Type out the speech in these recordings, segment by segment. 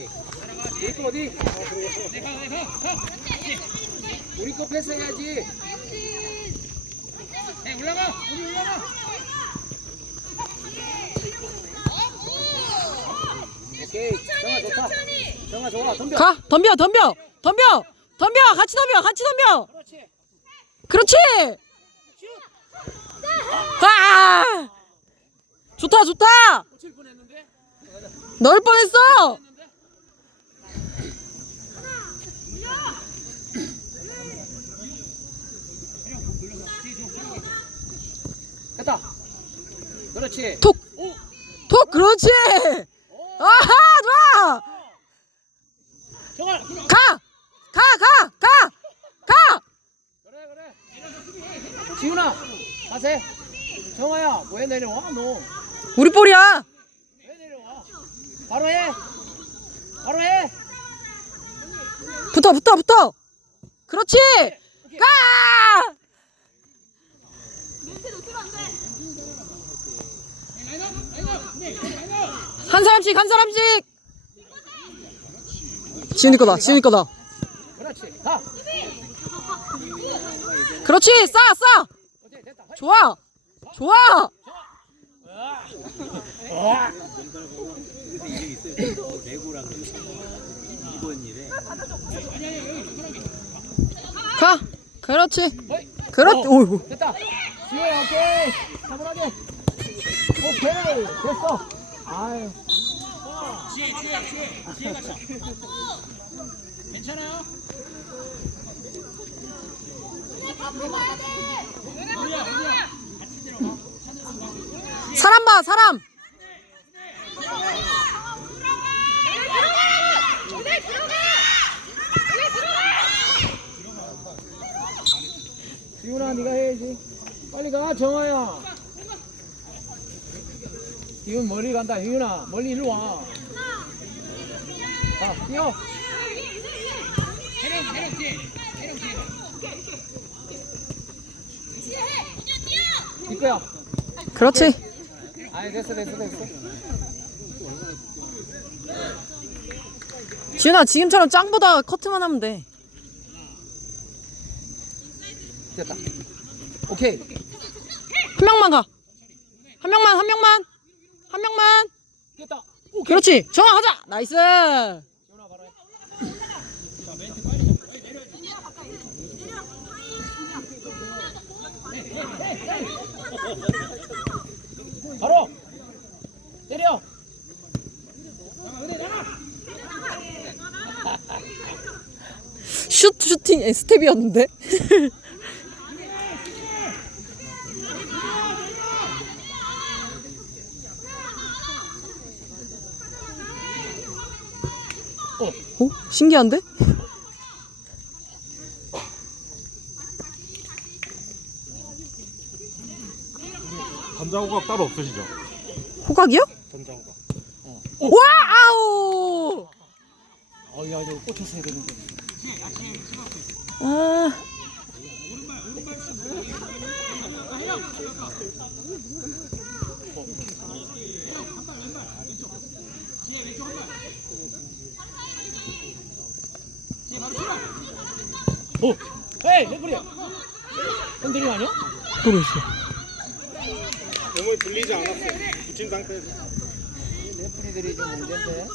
우리 거 어디? 우리 거 패스해야지. 올라가. 우리 올라가. 오케이. 정아 좋다. 정아 좋아. 덤벼. 가 덤벼 덤벼 덤벼 덤벼 같이 덤벼 같이 덤벼 그렇지. 그렇지 아 좋다 좋다 칠 뻔했는데. 넣을 뻔했어 됐다. 그렇지. 톡톡 그렇지 아하 좋아 정아. 가 가 가 가 가 그래 그래. 지훈아. 가세. 정아야. 왜 내려와 너? 우리 볼이야 왜 내려와? 바로 해. 바로 해. 붙어 붙어 붙어 그렇지 가 한 사람씩 한 사람씩 지훈이 거다 지훈이 거다 그렇지. 가. 그렇지 싸싸 오케이 됐다. 좋아 좋아 가 그렇지 그렇지 오이구 됐다. 지호야 오케이. 차분하게. 오케이 됐어. 아유. 괜찮아요? 사람 봐 사람 지훈아 네가 해야지. 빨리 가 정아야. 지훈 멀리 간다. 지훈아 멀리 일로 와. 자 뛰어. 해령 해령 뒤에. 해령 뒤에. 이거야. 그렇지 아이 됐어 됐어 됐어. 지훈아 지금처럼 짱보다 커트만 하면 돼 됐다. 오케이. 한 명만 가. 한 명만, 한 명만. 한 명만. 됐다. 그렇지. 정아 가자. 나이스. 지훈아 바로 해. 바로 때려. 슛 슈팅 에, 스텝이었는데. 어? 신기한데? 호각 따로 없으시죠? 호각이요? 전자 호각. 와우! 어야 이거 꽂혔어야 되는데. 아. 오. 에이 레프리야. 흔들림 아니야? 모르겠어. 몸을 불리지 않았어요. 붙인 상태에서. 레프리들이 좀 문제인데.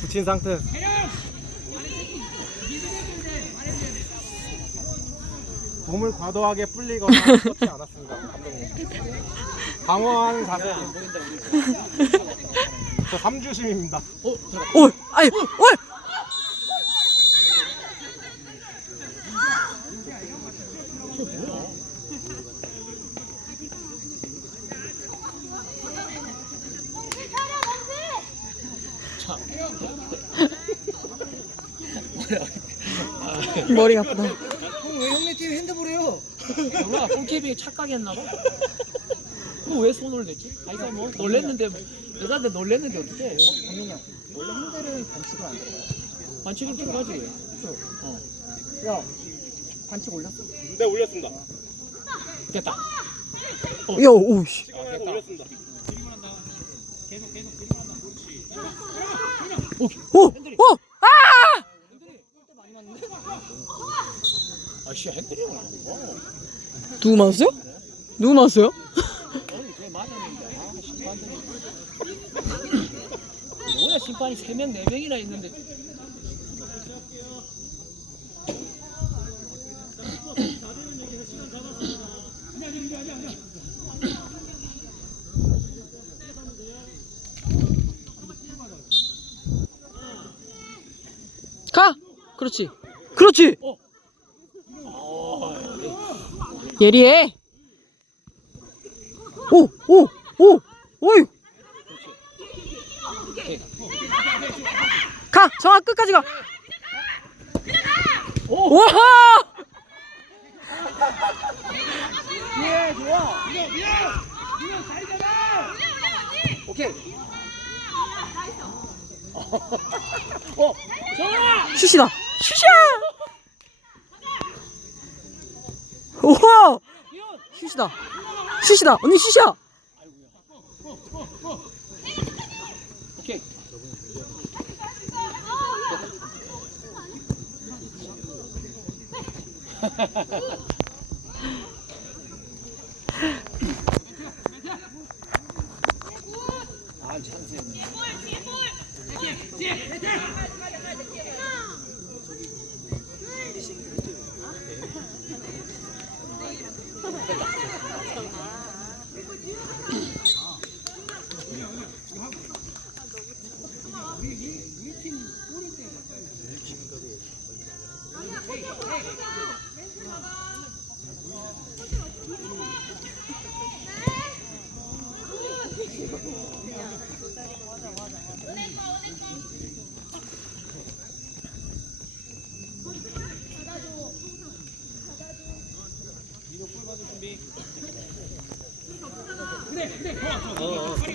붙인 상태에서. 몸을 과도하게 불리거나 그렇지 않았습니다. 감독님. 방어하는 자세. 저 3주심입니다. 어. 오, 아이, 오! 머리 아프다. 왜 형네 팀 핸드볼 해요? 몰라 골키핑에 착각했나 봐. 그왜 손을 댔지? 아이가 뭐 놀랬는데 여자한테 놀랬는데 어떻게? 당연히 원래 핸들은 반칙은 안 들어가요. 반칙은 들어가지. 어 야, 반칙 올렸어. 네, 올렸습니다. 됐다. 야, 오씨. 시간에서 올렸습니다. 오! 오! 아씨 안 봐. 누구 맞았어요? 누구 맞았어요? 어이 쟤 맞았는데 아 뭐야 심판이 3명 4명이나 있는데 가! 그렇지. 그렇지! 예리해. 오! 오! 오! 오이! 가! 정아 끝까지 가! 오! 와! 예 좋아 오케이 어 정아 슛이다! 슛이야! 우와! 슛이다! 슛이다! 언니 슛이야! 오케이 아 찬스였네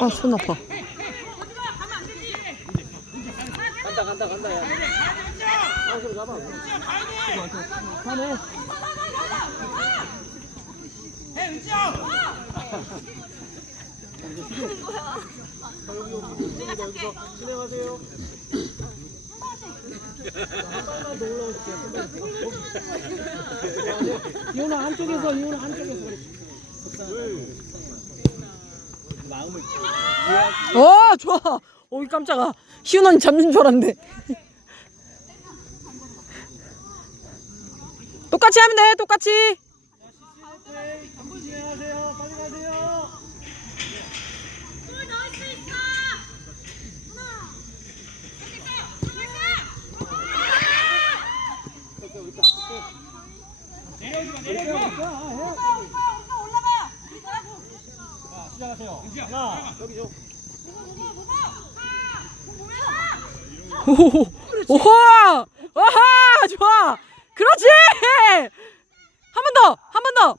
아, 손 아파. 간다 간다 간다 야 아 좀 잡아 가네 진행하세요. 이혼아 한쪽에서 이혼아 한쪽에서 어, 좋아. 어이 깜짝아. 희은 언니 잡는 줄 알았는데. 똑같이 하면 돼. 똑같이. 하나, 여기 좀. 오호. 오호. 와하. 좋아. 그렇지. 한 번 더. 한 번 더.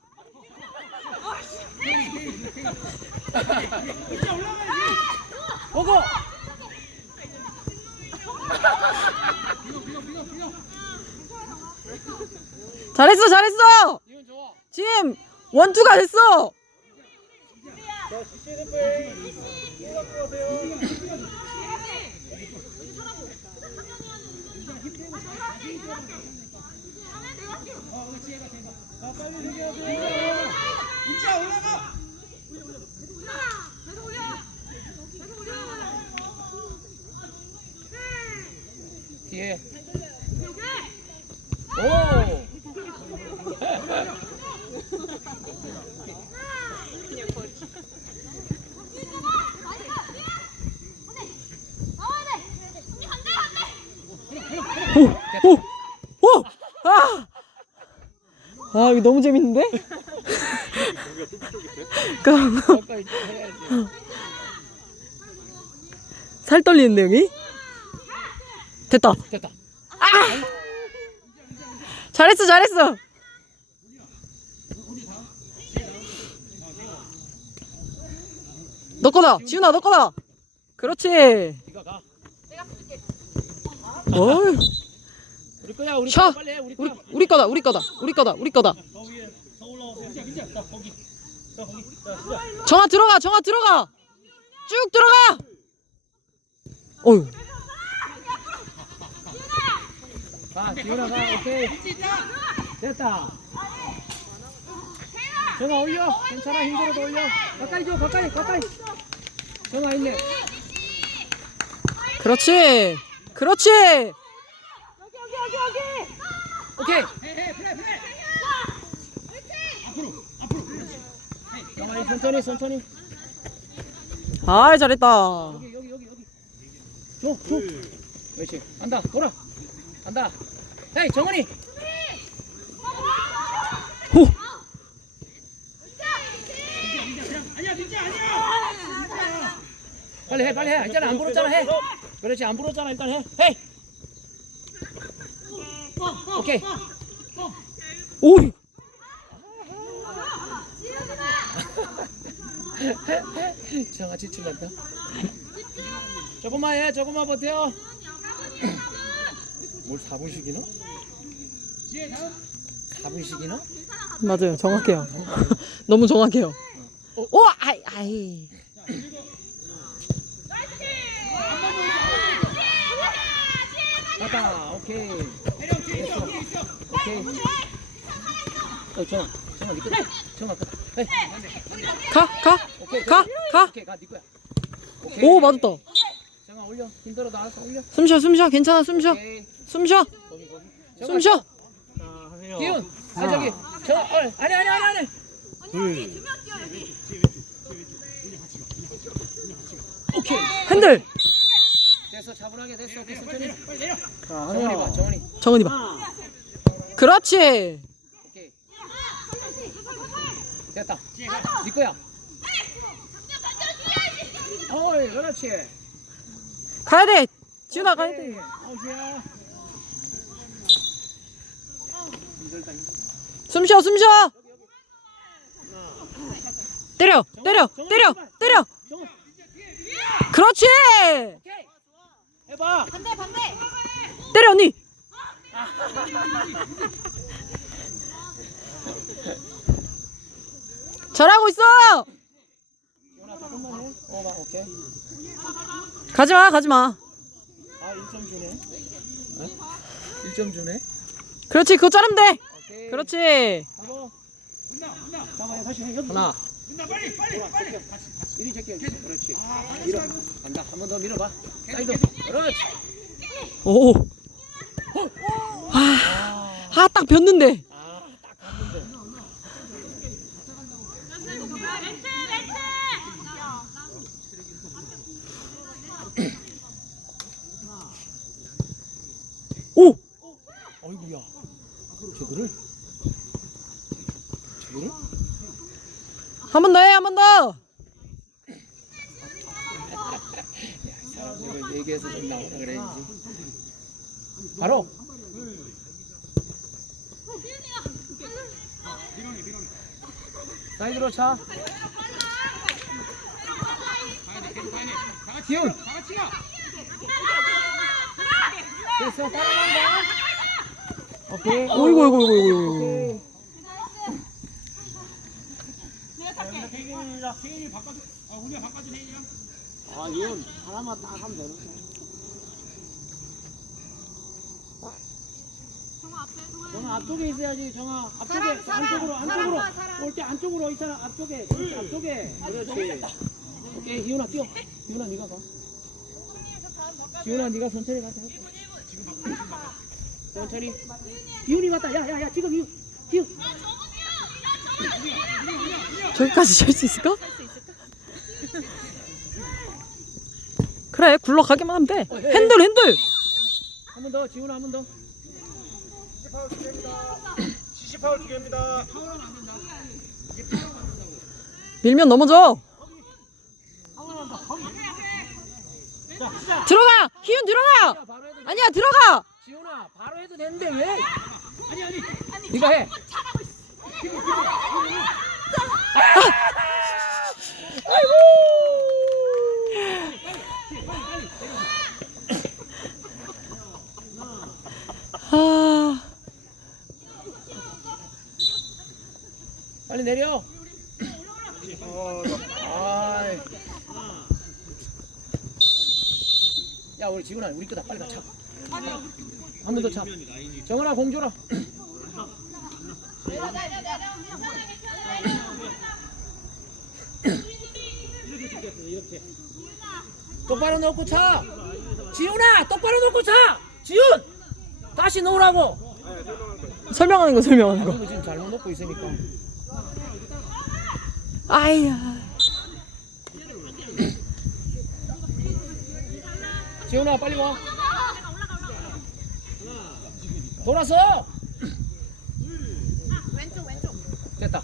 보고 잘했어. 잘했어. 지금 원투가 됐어. 진짜 올라가. 뒤에 오 오. 오. 아. 아, 이거 너무 재밌는데? 살 떨리는데 여기? 됐다. 됐다 잘했어, 잘했어. 너 거다. 지훈아, 너 거다. 그렇지. 어이, 우리 거야 우리 쳐. 거야 빨리 해 우리 우리 거야 우리 거다. 우리 거다. 우리 거다. 우리 거다. 더 위에 더 올라오세요. 자, 거기. 자, 거기. 자, 시작. 정아 들어가. 정아 들어가. 쭉 들어가. 어유. 가 지훈아 가 오케이 됐다 정아 올려 괜찮아 힘들어도 올려 가까이 줘 가까이 가까이 정아 있네 그렇지. 그렇지. 오케이 헤헤 플레이. 플레이 정아 천천히 천천히. 아 잘했다. 여기 여기 여기 여기 줘 줘. 그렇지. 간다 돌아. 간다. 헤이 정원이. 호. 아니야 민지야 아니야 빨리 해 빨리 해. 일단 안 불었잖아 해. 그렇지 안 불었잖아 일단 해. 헤이 오케이 오. 정아 지출난다 조금만 해 조금만 버텨 뭘 4분씩이나? 지혜 다음 4분씩이나? 맞아요. 정확해요. 너무 정확해요. 오 아이 아이. 갔다 오케이 오케이 어 정아 정아 니꺼 정아 가 헤이 가 가. 오케이 가, 가. 오케이 가니 거야 오케이 오 맞았다. 정아 올려 힘들어 나와서 올려 숨 쉬어 숨 쉬어 괜찮아 숨 쉬어 오케이 숨 쉬어 숨 쉬어. 기훈 아 저기 정아 어 아니 아니 아니 아니 오케이 핸들. 됐어 차분하게 됐어 오케이 천천히 빨리 내려 정원이 봐 정원이 정은이 봐. 그렇지. 오케이 됐다 니 거야 어이 그렇지 가야 돼. 지훈아 가야 돼. 아웃이야 힘들다 힘들다 숨 쉬어 숨 쉬어. 때려 때려 때려 때려. 그렇지. 오케이 해봐 때려 언니. 잘하고 있어. 조금만 해 어, 봐 오케이 가지마 가지마. 아 1점 주네 어? 1점 주네 그렇지 그거 자르면 돼. 오케이 그렇지. 문나 잠깐만 다시 해 하나 빨리 빨리 빨리 이 리 제껴 그렇지. 아 밀어. 잘했어 간다. 한 번 더 밀어봐. 사이드. 그렇지. 오. 아딱 폈는데. 아딱 갔는데. 오. 어이구야. 저거를? 저거를? 한 번 더 해 한 번 더. 얘기해서 좀 나오라 그래야지. 바로. 사이드로 차. 기훈! 됐어 따라간다. 오케이. 어이구 어이구 어이구 어이구. 오케이. 케인이랑 케인이 바꿔줘. 아 우리가 바꿔줘 케인이랑 아 이건 하나만 딱 하면 되는 거야. 정아 앞쪽에 있어야지 정아. 앞쪽에 안쪽으로 안쪽으로. 올때 안쪽으로 있잖아 앞쪽에 그렇지, 앞쪽에. 그렇지. 오케이 희훈아 뛰어. 희훈아 네가 가. 희훈아 네가 천천히 가자 천천히. 희훈이 왔다. 야야야 지금 희훈 희훈. 저기까지 찰 수 있을까? 그래 굴러가기만 하면 돼. 핸들 핸들. 한 번 더 지훈아 한 번더 시시파울 두 개입니다 밀면 넘어져. 들어가. 희윤 들어가. 바로 해도 아니야 들어가. 지훈아 바로 해도 되는데 왜 아니 아니 네가 해 아. 빨리 내려. 야 우리 지훈아 우리 거다 빨리 가차. 한번더 차. 정은아 공 줘라. 똑바로 놓고 차. 지훈아 똑바로 놓고 차. 지훈 다시 놓으라고. 설명하는 거 설명하는 거. 지금 잘못 놓고 있으니까 아이야. 지훈아 빨리 와. 돌아서! 왼쪽 왼쪽. 됐다.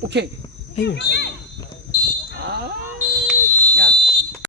오케이. 아이고.